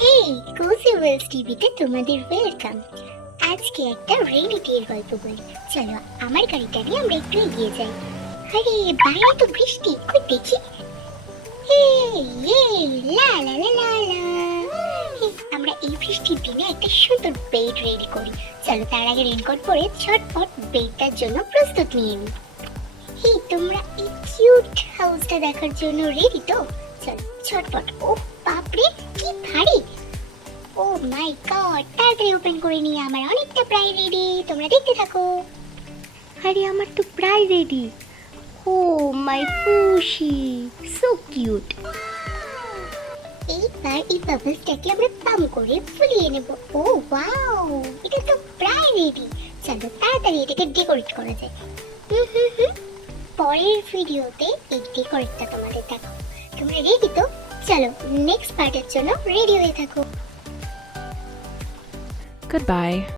হেই, cosy Wales টিভিতে তোমাদের welcome. আজকে একটা রেইনি ডের গল্প বলি। চলো আমার গাড়িটা নিয়ে আমরা একটু এগিয়ে যাই। আরে বাইরে তো বৃষ্টি, কই দেখি। হে ইয়ে লা লা লা লা লা। হে, আমরা এই বৃষ্টির দিনে একটা সুন্দর বেড রেডি করি। চলো তার আগে রেইনকোট পরে ঝটপট বেডটার জন্য প্রস্তুত নিয়ে নিই। হে, তোমরা এই কিউট হাউসটা দেখার জন্য রেডি তো? চল ঝটপট। ও বাপরে, কি ভারী! ও মাই গড, তাড়াতাড়ি ওপেন করে নিয়ে আমার অনেকটা প্রায় রেডি, তোমরা দেখতে থাকো। আরে আমার তো প্রায় রেডি। ও মাই পুশি, সো কিউট। এইবার এই বাবলসটাকে আমরা পাম্প করে ফুলিয়ে নেব। ও ওয়াও, এটা তো প্রায় রেডি। চলো তাড়াতাড়ি এটাকে ডেকোরেট করা যায়। হুম। পরের ভিডিওতে এই ডেকোরেটটা তোমাদের দেখাবো। তোমরা রেডি তো? চলো নেক্সট পার্টের জন্য রেডি হয়ে থাকো। Goodbye.